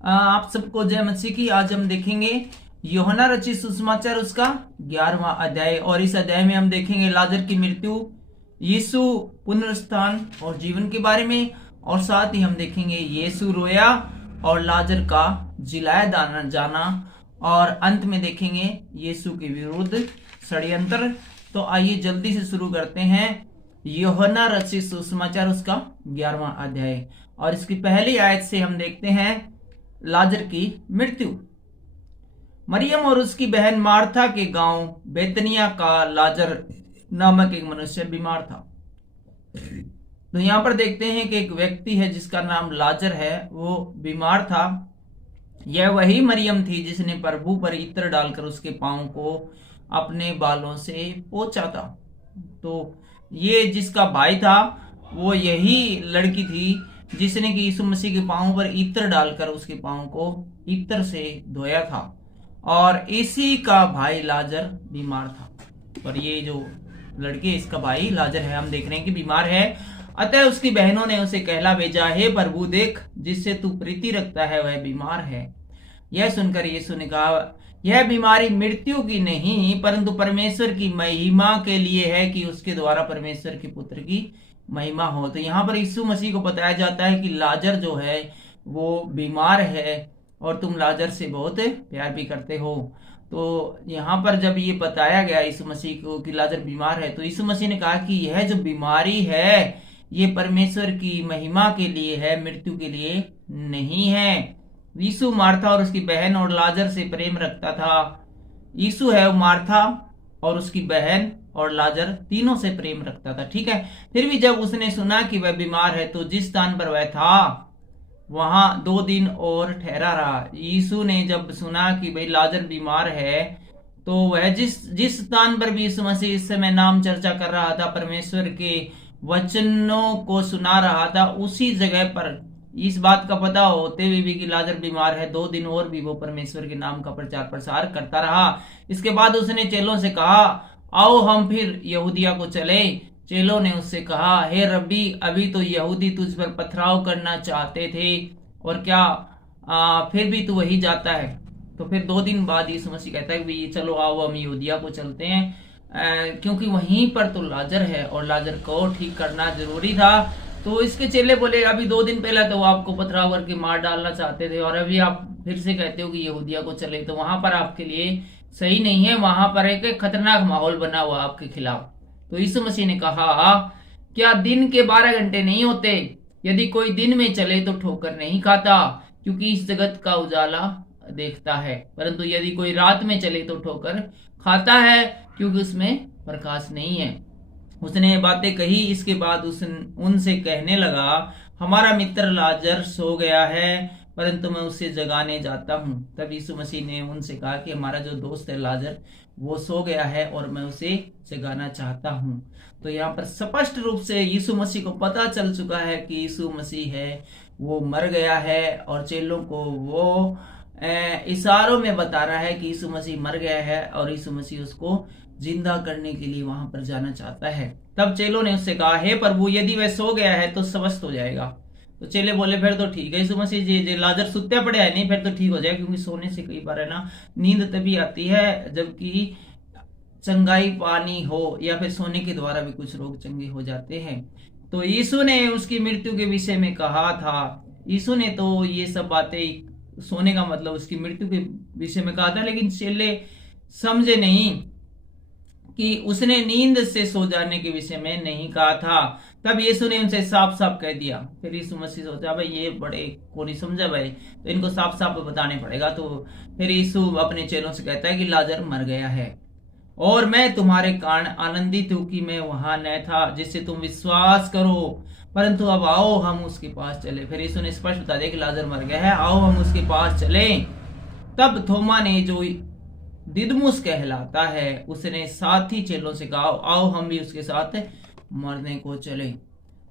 आप सबको जय मसीह की। आज हम देखेंगे यूहन्ना रचित सुसमाचार उसका 11वां अध्याय, और इस अध्याय में हम देखेंगे लाजर की मृत्यु, यीशु पुनरुत्थान और जीवन के बारे में। और साथ ही हम देखेंगे यीशु रोया और लाजर का जिलाया जाना, और अंत में देखेंगे यीशु के विरुद्ध षड्यंत्र। तो आइए जल्दी से शुरू करते हैं यूहन्ना रचित सुसमाचार उसका 11वां अध्याय, और इसकी पहली आयत से हम देखते हैं लाजर की मृत्यु। मरियम और उसकी बहन मार्था के गांव बेतनिया का लाजर नामक एक मनुष्य बीमार था। तो यहां पर देखते हैं कि एक व्यक्ति है जिसका नाम लाजर है, वो बीमार था। यह वही मरियम थी जिसने प्रभु पर इत्र डालकर उसके पांव को अपने बालों से पोंछा था। तो ये जिसका भाई था वो यही लड़की थी जिसने कि यीशु मसीह के पांव पर इत्र डालकर उसके पांव को इत्र से धोया था, और इसी का भाई लाजर बीमार था। और ये जो लड़के इसका भाई लाजर है, हम देख रहे हैं कि बीमार है। अतः उसकी बहनों ने उसे कहला भेजा, हे प्रभु देख, जिससे तू प्रीति रखता है वह बीमार है। यह सुनकर यीशु ने कहा, यह बीमारी मृत्यु की नहीं परंतु परमेश्वर की महिमा के लिए है, कि उसके द्वारा परमेश्वर के पुत्र की महिमा हो। तो यहाँ पर यीशु मसीह को बताया जाता है कि लाजर जो है वो बीमार है और तुम लाजर से बहुत प्यार भी करते हो। तो यहाँ पर जब ये बताया गया यीशु मसीह को कि लाजर बीमार है, तो यीशु मसीह ने कहा कि यह जो बीमारी है ये परमेश्वर की महिमा के लिए है, मृत्यु के लिए नहीं है। यीशु मार्था और उसकी बहन और लाजर से प्रेम रखता था। यीशु है वो मार्था और उसकी बहन और लाजर तीनों से प्रेम रखता था, ठीक है। फिर भी जब उसने सुना कि वह बीमार है तो जिस स्थान पर वह था वहां 2 दिन और ठहरा रहा। यीशु ने जब सुना कि भाई लाजर बीमार है, तो वह जिस स्थान पर भी यीशु मसीह इस समय नाम चर्चा कर रहा था, परमेश्वर के वचनों को सुना रहा था, उसी जगह पर इस बात का पता होते हुए भी कि लाजर बीमार है, 2 दिन और भी वो परमेश्वर के नाम का प्रचार प्रसार करता रहा। इसके बाद उसने चेलों से कहा, आओ हम फिर यहूदिया को चले। चेलों ने उससे कहा, हे रब्बी, अभी तो यहूदी तुझ पर पथराव करना चाहते थे, और क्या फिर भी तू वही जाता है। तो फिर 2 दिन बाद यीशु मसीह कहता है कि चलो आओ हम यहूदिया को चलते हैं, क्योंकि वहीं पर तो लाजर है और लाजर को ठीक करना जरूरी था। तो इसके चेले बोले, अभी 2 दिन पहले तो आपको पथराव करके मार डालना चाहते थे, और अभी आप फिर से कहते हो कि यहूदिया को चले, तो वहां पर आपके लिए सही नहीं है, वहां पर एक खतरनाक माहौल बना हुआ आपके खिलाफ। तो यीशु मसीह ने कहा, क्या दिन के 12 घंटे नहीं होते? यदि कोई दिन में चले तो ठोकर नहीं खाता, क्योंकि इस जगत का उजाला देखता है, परंतु यदि कोई रात में चले तो ठोकर खाता है, क्योंकि उसमें प्रकाश नहीं है। उसने ये बातें कही। इसके बाद उनसे कहने लगा, हमारा मित्र लाजर सो गया है, परंतु मैं उसे जगाने जाता हूँ। तब यीशु मसीह ने उनसे कहा कि हमारा जो दोस्त है लाजर वो सो गया है और मैं उसे जगाना चाहता हूँ। तो यहाँ पर स्पष्ट रूप से यीशु मसीह को पता चल चुका है कि यीशु मसीह है वो मर गया है, और चेलों को वो इशारों में बता रहा है कि यीशु मसीह मर गया है और यीशु मसीह उसको जिंदा करने के लिए वहां पर जाना चाहता है। तब चेलों ने उससे कहा, हे प्रभु, यदि वह सो गया है तो स्वस्थ हो जाएगा। तो चेले बोले, फिर तो ठीक है यीशु मसीह जी, लाजर सुत्या पड़े है, नहीं फिर तो ठीक हो जाएगा, क्योंकि सोने से कई बार है ना नींद तभी आती है जबकि चंगाई पानी हो, या फिर सोने के द्वारा भी कुछ रोग चंगे हो जाते हैं। तो यीशु ने उसकी मृत्यु के विषय में कहा था। यीशु ने तो ये सब बातें, सोने का मतलब उसकी मृत्यु के विषय में कहा था, लेकिन चेले समझे नहीं कि उसने नींद से सो जाने के विषय में नहीं कहा था। तब यीशु ने उनसे साफ साफ कह दिया। फिर यीशु मसीह सोचा, भाई ये बड़े को नहीं समझा भाई, तो इनको साफ साफ बताने पड़ेगा। तो फिर यीशु अपने चेलों से कहता है कि लाजर मर गया है, और मैं तुम्हारे कारण आनंदित हूं कि मैं वहां न था, जिससे तुम विश्वास करो, परंतु अब आओ हम उसके पास चले। फिर यीशु ने स्पष्ट बता दिया कि लाजर मर गया है, आओ हम उसके पास चले। तब थोमा ने, जो दिदमुस कहलाता है, उसने साथी चेलों से कहा, आओ हम भी उसके साथ मरने को चले।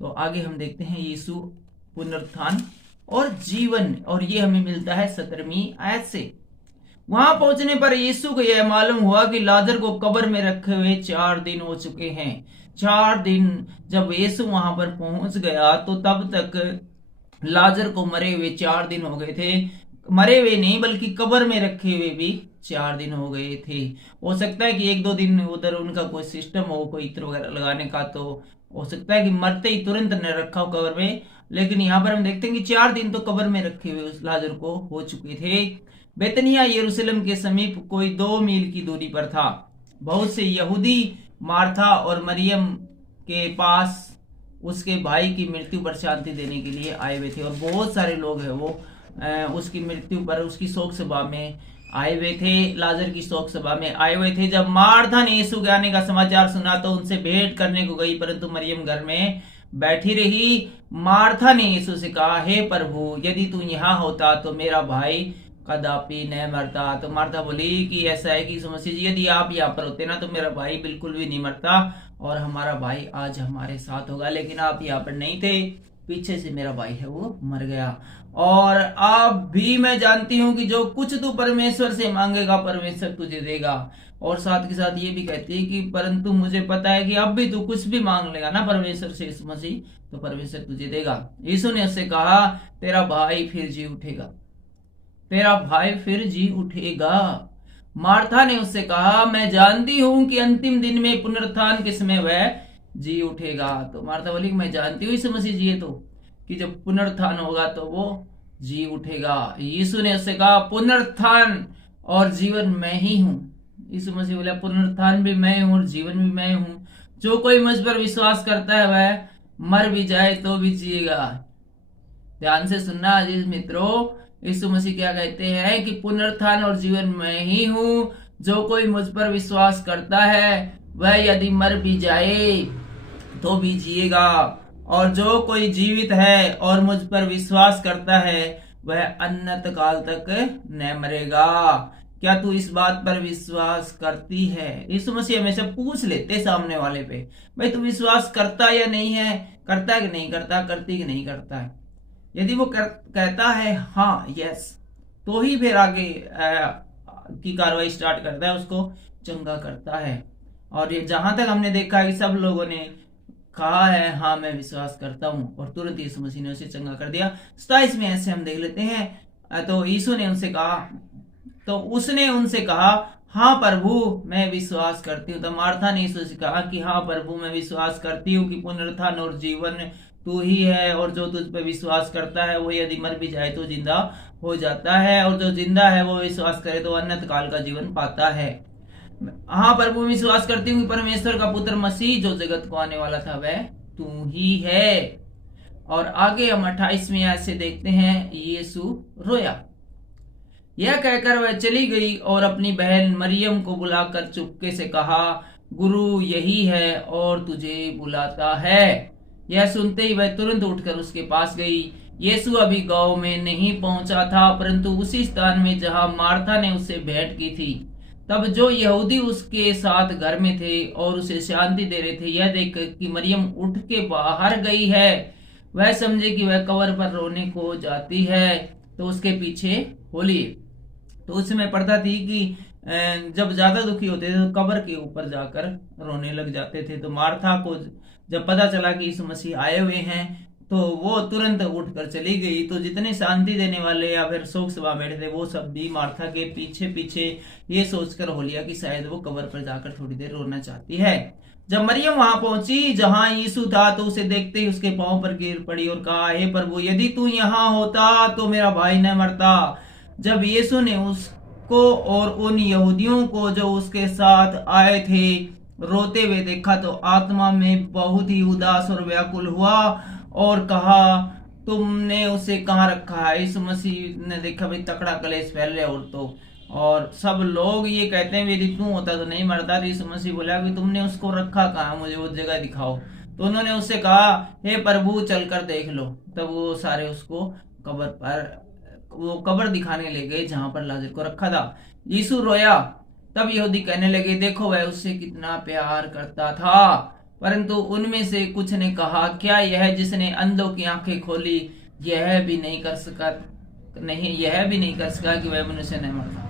तो आगे हम देखते हैं यीशु पुनरुत्थान और जीवन, और ये हमें मिलता है 17वीं आयत से। वहां पहुंचने पर यीशु को यह मालूम हुआ कि लाजर को कब्र में रखे हुए 4 दिन हो चुके हैं। 4 दिन जब यीशु वहां पर पहुंच गया तो तब तक लाजर को मरे हुए 4 दिन हो गए थे। मरे हुए नहीं बल्कि कब्र में रखे हुए भी 4 दिन हो गए थे। हो सकता है कि 1-2 दिन उधर उनका कोई सिस्टम हो, कोई इत्र वगैरह लगाने का, तो हो सकता है कि मरते ही तुरंत न रखा हो कब्र में। लेकिन यहाँ पर हम देखते हैं कि 4 दिन तो कब्र में रखे हुए उस लाजर को हो चुके थे। बेतनिया यरूशलेम के समीप कोई 2 मील की दूरी पर था। बहुत से यहूदी मार्था और मरियम के पास उसके भाई की मृत्यु पर शांति देने के लिए आए हुए थे, और बहुत सारे लोग हैं वो उसकी मृत्यु पर उसकी शोक सभा में आए हुए थे, लाजर की शोक सभा में आए हुए थे। जब मार्था ने यीशु के आने का समाचार सुना तो उनसे भेंट करने को गई, परंतु मरियम घर में बैठी रही। मार्था ने यीशु से कहा, हे प्रभु, यदि तू यहाँ होता तो मेरा भाई कदापि न मरता। तो मार्था बोली कि ऐसा है कि यीशु मसीह जी, यदि आप यहाँ पर होते ना तो मेरा भाई बिल्कुल भी नहीं मरता और हमारा भाई आज हमारे साथ होगा, लेकिन आप यहाँ पर नहीं थे, पीछे से मेरा भाई है वो मर गया। और अब भी मैं जानती हूँ कि जो कुछ तू परमेश्वर से मांगेगा परमेश्वर तुझे देगा। और साथ के साथ ये भी कहती है कि परंतु मुझे पता है कि अब भी तू कुछ भी मांग लेगा ना परमेश्वर से यीशु मसीह, तो परमेश्वर तुझे देगा। यीशु ने उससे कहा, तेरा भाई फिर जी उठेगा, तेरा भाई फिर जी उठेगा। मार्था ने उससे कहा, मैं जानती हूं कि अंतिम दिन में पुनरुत्थान के समय वह जी उठेगा। तो मार्था बोली, मैं जानती हूँ यीशु मसीह जी तो कि जब पुनरुत्थान होगा तो वो जी उठेगा। यीशु ने उससे कहा, पुनरुत्थान और जीवन मैं ही हूं। यीशु मसीह बोला, पुनरुत्थान भी मैं हूं और जीवन भी मैं हूं। जो कोई मुझ पर विश्वास करता है वह मर भी जाए तो भी जिएगा। ध्यान से सुनना अजीज मित्रों, यीशु मसीह क्या कहते हैं कि पुनरुत्थान और जीवन मैं ही हूं। जो कोई मुझ पर विश्वास करता है वह यदि मर भी जाए तो भी जिएगा, और जो कोई जीवित है और मुझ पर विश्वास करता है वह अनंत काल तक न मरेगा। क्या तू इस बात पर विश्वास करती है? यीशु मसीह हमेशा पूछ लेते सामने वाले पे, भाई तू विश्वास करता या नहीं है, करता है कि नहीं करता, करती कि नहीं करता है। यदि वो कहता है हाँ यस, तो ही फिर आगे की कार्रवाई स्टार्ट करता है, उसको चंगा करता है। और ये जहां तक हमने देखा है कि सब लोगों ने कहा है हाँ मैं विश्वास करता हूँ, और तुरंत यीशु मसीह ने उसे चंगा कर दिया। 27 में ऐसे हम देख लेते हैं। तो यीशु ने उनसे कहा, तो उसने उनसे कहा, हाँ प्रभु मैं विश्वास करती हूँ। तो मार्था ने यीशु से कहा कि हाँ प्रभु मैं विश्वास करती हूँ कि पुनरुत्थान और जीवन तू ही है, और जो तुझ पर विश्वास करता है वो यदि मर भी जाए तो जिंदा हो जाता है, और जो जिंदा है वो विश्वास करे तो अनंत काल का जीवन पाता है। हाँ प्रभु विश्वास करती हूँ कि परमेश्वर का पुत्र मसीह जो जगत को आने वाला था वह तू ही है। और आगे हम 28 में ऐसे देखते हैं, यीशु रोया। यह कहकर वह चली गई और अपनी बहन मरियम को बुलाकर चुपके से कहा, गुरु यही है और तुझे बुलाता है। यह सुनते ही वह तुरंत उठकर उसके पास गई। यीशु अभी गांव में नहीं पहुंचा था, परंतु उसी स्थान में जहां मार्था ने उससे भेंट की थी। तब जो यहूदी उसके साथ घर में थे और उसे शांति दे रहे थे, यह देख कि मरियम उठ के बाहर गई है, वह समझे कि वह कब्र पर रोने को जाती है, तो उसके पीछे हो लिए। तो उस समय पढ़ता थी कि जब ज्यादा दुखी होते थे तो कब्र के ऊपर जाकर रोने लग जाते थे। तो मार्था को जब पता चला कि यीशु मसीह आए हुए हैं तो वो तुरंत उठकर चली गई। तो जितने शांति देने वाले या फिर शोक सभा बैठे थे वो सब भी मार्था के पीछे पीछे ये सोचकर हो लिया कि शायद वो कब्र पर जाकर थोड़ी देर रोना चाहती है। जब मरियम वहां पहुंची जहां यीशु था तो उसे देखते ही उसके पांव पर गिर पड़ी और कहा, हे प्रभु यदि तू यहाँ होता तो मेरा भाई न मरता। जब यीशु ने उसको और उन यहूदियों को जो उसके साथ आए थे रोते हुए देखा तो आत्मा में बहुत ही उदास और व्याकुल हुआ और कहा, तुमने उसे कहाँ रखा है? यीशु मसीह ने देखा भाई तकड़ा कलेश फैल रहा और तो, और सब लोग ये कहते हैं यदि तू होता तो नहीं मरता। तो यीशु मसीह बोला कि तुमने उसको रखा कहाँ, मुझे वो जगह दिखाओ। तो उन्होंने उससे कहा, हे प्रभु चलकर देख लो। तब वो सारे उसको कब्र पर वो कब्र दिखाने ले गए जहां पर लाजर को रखा था। यीशु रोया। तब यहूदी कहने लगे, देखो वह उससे कितना प्यार करता था। परंतु उनमें से कुछ ने कहा, क्या यह जिसने अंधों की आंखें खोली यह भी नहीं कर सका कि वह मनुष्य नहीं मरता।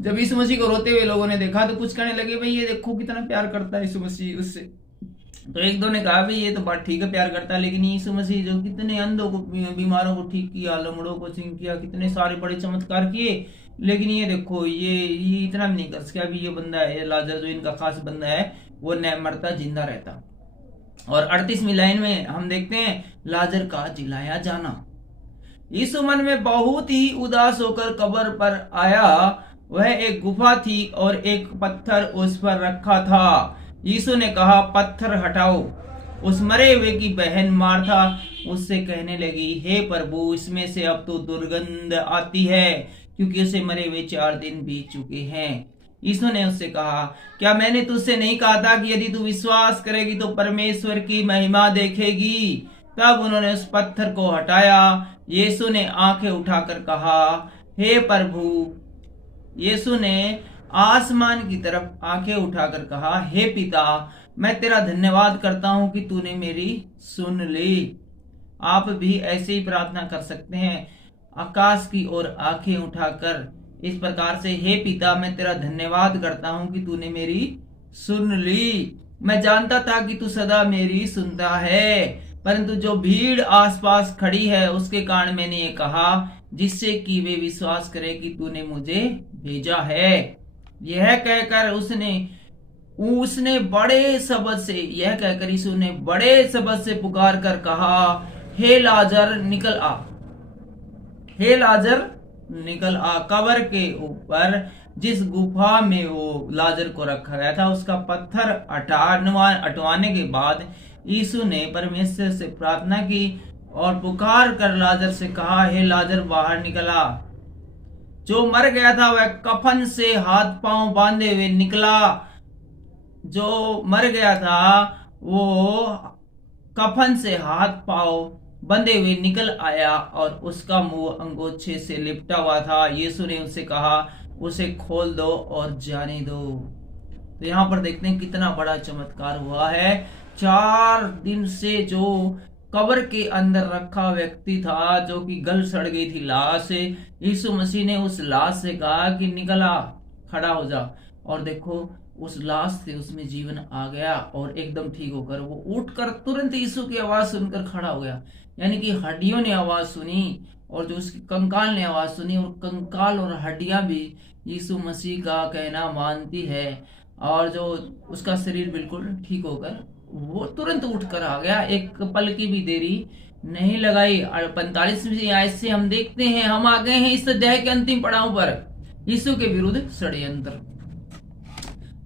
जब यीशु मसीह को रोते हुए लोगों ने देखा तो कुछ कहने लगे, भाई ये देखो कितना प्यार करता है यीशु मसीह उससे। तो एक दो ने कहा भाई ये तो बात ठीक है, प्यार करता है, लेकिन यीशु मसीह जो कितने अंधों को, बीमारों को ठीक किया, लंगड़ों को ठीक किया, कितने सारे बड़े चमत्कार किए, लेकिन ये देखो ये इतना भी नहीं कर सका। अभी ये बंदा है लाजर, जो इनका खास बंदा है, वो न मरता जिंदा रहता। और 38वीं लाइन में हम देखते हैं लाजर का जिलाया जाना। यीशु मन में बहुत ही उदास होकर कब्र पर आया। वह एक गुफा थी और एक पत्थर उस पर रखा था। यीशु ने कहा, पत्थर हटाओ। उस मरे हुए की बहन मार्था उससे कहने लगी, हे प्रभु, इसमें से अब तो दुर्गंध आती है, क्योंकि उसे मरे हुए 4 दिन बीत चुके हैं। यीशु ने उससे कहा, क्या मैंने तुझसे नहीं कहा था कि यदि तू विश्वास करेगी तो परमेश्वर की महिमा देखेगी? तब उन्होंने उस पत्थर को हटाया। यीशु ने आंखें उठाकर कहा, हे प्रभु। यीशु ने आसमान की तरफ आंखें उठाकर कहा, हे पिता, मैं तेरा धन्यवाद करता हूं कि तूने मेरी सुन ली। आप भी ऐसे ही प्रार्थना कर सकते हैं, आकाश की ओर आंखें उठाकर इस प्रकार से, हे पिता, मैं तेरा धन्यवाद करता हूं कि तूने मेरी सुन ली। मैं जानता था कि तू सदा मेरी सुनता है, परंतु जो भीड़ आसपास खड़ी है उसके कारण मैंने ये कहा, जिससे कि वे विश्वास करें कि तूने मुझे भेजा है। यह कहकर उसने बड़े शब्द से, यह कहकर यीशु ने बड़े शब्द से पुकार कर कहा, हे लाजर निकल आ, हे लाजर निकल आ। कब्र के ऊपर जिस गुफा में वो लाजर को रखा गया था उसका पत्थर हटवाने के बाद यीशु ने परमेश्वर से प्रार्थना की और पुकार कर लाजर से कहा, हे लाजर बाहर निकल आ। जो मर गया था वह कफन से हाथ पांव बांधे हुए निकला। जो मर गया था वो कफन से हाथ पांव बंधे हुए निकल आया और उसका मुंह अंगोछे से लिपटा हुआ था। यीशु ने उससे कहा, उसे खोल दो और जाने दो। तो यहाँ पर देखते हैं कितना बड़ा चमत्कार हुआ है। 4 दिन से जो कब्र के अंदर रखा व्यक्ति था, जो कि गल सड़ गई थी लाश, यीशु मसीह ने उस लाश से कहा कि निकला, खड़ा हो जा। और देखो उस लाश से उसमें जीवन आ गया और एकदम ठीक होकर वो उठकर तुरंत यीशु की आवाज सुनकर खड़ा हो गया। यानी कि हड्डियों ने आवाज सुनी और जो उसकी कंकाल ने आवाज सुनी, और कंकाल और हड्डियां भी यीशु मसीह का कहना मानती है। और जो उसका शरीर बिल्कुल ठीक होकर वो तुरंत उठकर आ गया, एक पल की भी देरी नहीं लगाई। 45वीं आयत से हम देखते हैं, हम आ गए हैं इस अध्याय के अंतिम पड़ाव पर, यीशु के विरुद्ध षड्यंत्र।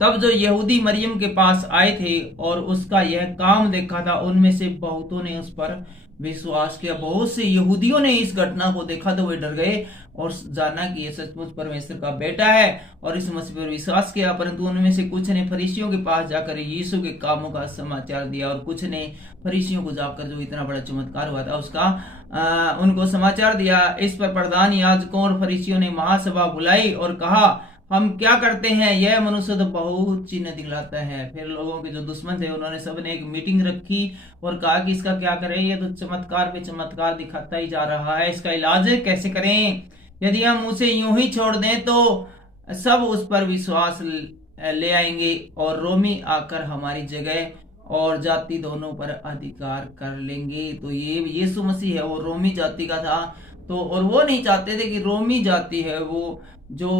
तब जो यहूदी मरियम के पास आए थे और उसका यह काम देखा था, उनमें से बहुतों ने उस पर विश्वास किया। बहुत से यहूदियों ने इस घटना को देखा तो वे डर गए और जाना कि यह सचमुच परमेश्वर का बेटा है और इस मसीह पर विश्वास किया। परंतु उनमें से कुछ ने फरीसियों के पास जाकर यीशु के कामों का समाचार दिया और कुछ ने फरीसियों को जाकर जो इतना बड़ा चमत्कार हुआ था उसका उनको समाचार दिया। इस पर प्रधान याजकों और फरीसियों ने महासभा बुलाई और कहा, हम क्या करते हैं? यह मनुष्य तो बहुत चिन्ह दिखलाता है। फिर लोगों के जो दुश्मन थे उन्होंने सबने एक मीटिंग रखी और कहा कि इसका क्या करें, यह तो चमत्कार पे चमत्कार दिखाता ही जा रहा है, इसका इलाज कैसे करें? यदि हम उसे यूं ही छोड़ दें तो सब उस पर विश्वास ले आएंगे और रोमी आकर हमारी जगह और जाति दोनों पर अधिकार कर लेंगे। तो ये यीशु मसीह है, वो रोमी जाति का था, तो और वो नहीं चाहते थे कि रोमी जाति है वो जो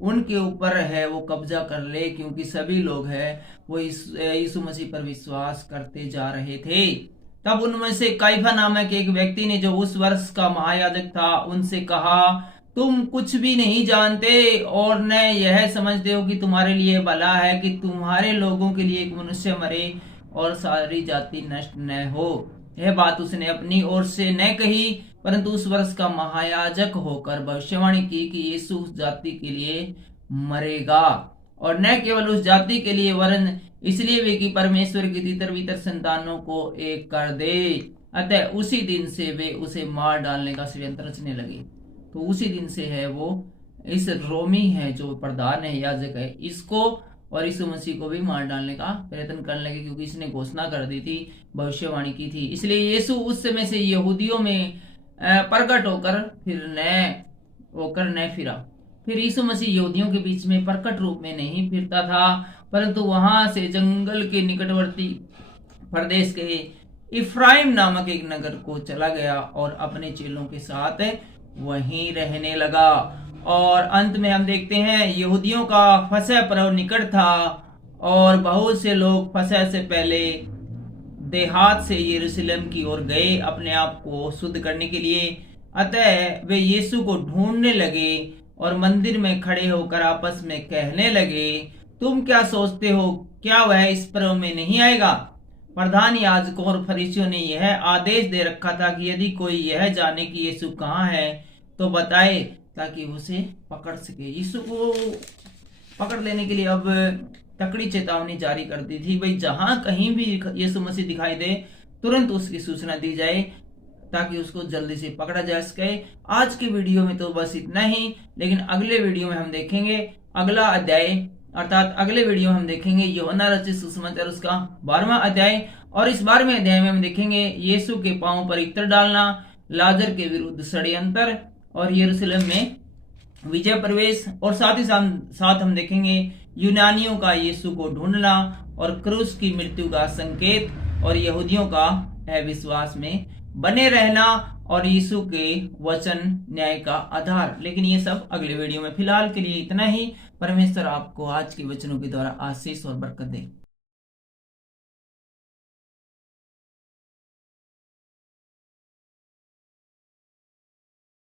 उनके ऊपर है वो कब्जा कर ले, क्योंकि सभी लोग हैं वो यीशु मसीह पर विश्वास करते जा रहे थे। तब उनमें से काइफा नामक एक व्यक्ति ने, जो उस वर्ष का महायाजक था, उनसे कहा, तुम कुछ भी नहीं जानते और न यह समझते हो कि तुम्हारे लिए भला है कि तुम्हारे लोगों के लिए एक मनुष्य मरे और सारी जाति नष्ट न हो। यह बात उसने अपनी ओर से न कही, परंतु उस वर्ष का महायाजक होकर भविष्यवाणी की कि यीशु उस जाति के लिए मरेगा, और न केवल उस जाति के लिए वरन इसलिए भी कि परमेश्वर की तितर बितर संतानों को एक कर दे। अतः उसी दिन से वे उसे मार डालने का षड्यंत्र रचने लगे। तो उसी दिन से है वो इस रोमी है जो प्रधान है, याजक है, इसको और यीशु मसीह को भी मार डालने का प्रयत्न करने लगे, क्योंकि इसने घोषणा कर दी थी, भविष्यवाणी की थी। इसलिए यीशु उस समय से यहूदियों में प्रकट होकर न फिरा। फिर यीशु मसीह यहूदियों के बीच में प्रकट रूप में नहीं फिरता था, परंतु वहां से जंगल के निकटवर्ती प्रदेश के इफ्राइम नामक एक नगर को चला गया और अपने चेलों के साथ वहीं रहने लगा। और अंत में हम देखते हैं यहूदियों का फसह पर्व निकट था और बहुत से लोग फसह से पहले देहात से यरूशलेम की ओर गए अपने आप को शुद्ध करने के लिए। अतः वे यीशु को ढूंढने लगे और मंदिर में खड़े होकर आपस में कहने लगे, तुम क्या सोचते हो, क्या वह इस पर्व में नहीं आएगा? प्रधान याजकों और फरीसियों ने यह आदेश दे रखा था कि यदि कोई यह जाने कि यीशु कहाँ है तो बताए, ताकि उसे पकड़ सके। यीशु को पकड़ लेने के लिए अब तकड़ी चेतावनी जारी कर दी थी, भाई जहां कहीं भी यीशु मसीह दिखाई दे तुरंत उसकी सूचना दी जाए ताकि उसको जल्दी से पकड़ा जा सके। आज के वीडियो में तो बस इतना ही, लेकिन अगले वीडियो में हम देखेंगे अगला अध्याय, अर्थात अगले वीडियो में हम देखेंगे यूहन्ना रचित सुसमाचार उसका 12वां अध्याय। और इस 12वें अध्याय में हम देखेंगे यीशु के पांव पर इत्र डालना, लाजर के विरुद्ध षड्यंत्र और यरूशलेम में विजय प्रवेश। और साथ ही साथ हम देखेंगे यूनानियों का यीशु को ढूंढना और क्रूस की मृत्यु का संकेत और यहूदियों का अविश्वास में बने रहना और यीशु के वचन न्याय का आधार। लेकिन ये सब अगले वीडियो में। फिलहाल के लिए इतना ही। परमेश्वर आपको आज के वचनों के द्वारा आशीष और बरकत दे।